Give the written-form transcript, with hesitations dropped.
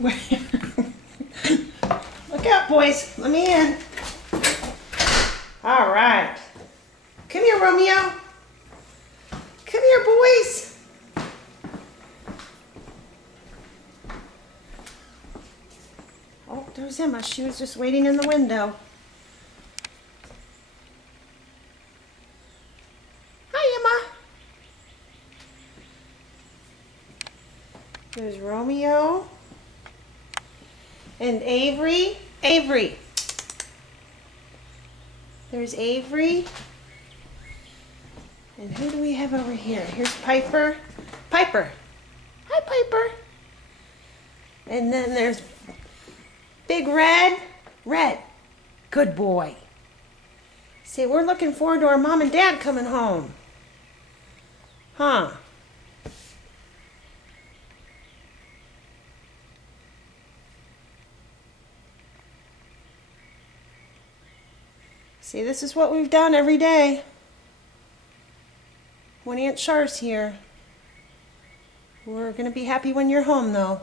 Look out, boys. Let me in. All right. Come here, Romeo. Come here, boys. Oh, there's Emma. She was just waiting in the window. Hi, Emma. There's Romeo and Avery. Avery. There's Avery. And who do we have over here? Here's Piper. Piper. Hi, Piper. And then there's Big Red. Red. Good boy. See, we're looking forward to our mom and dad coming home. Huh? See, this is what we've done every day when Aunt Char's here. We're going to be happy when you're home, though.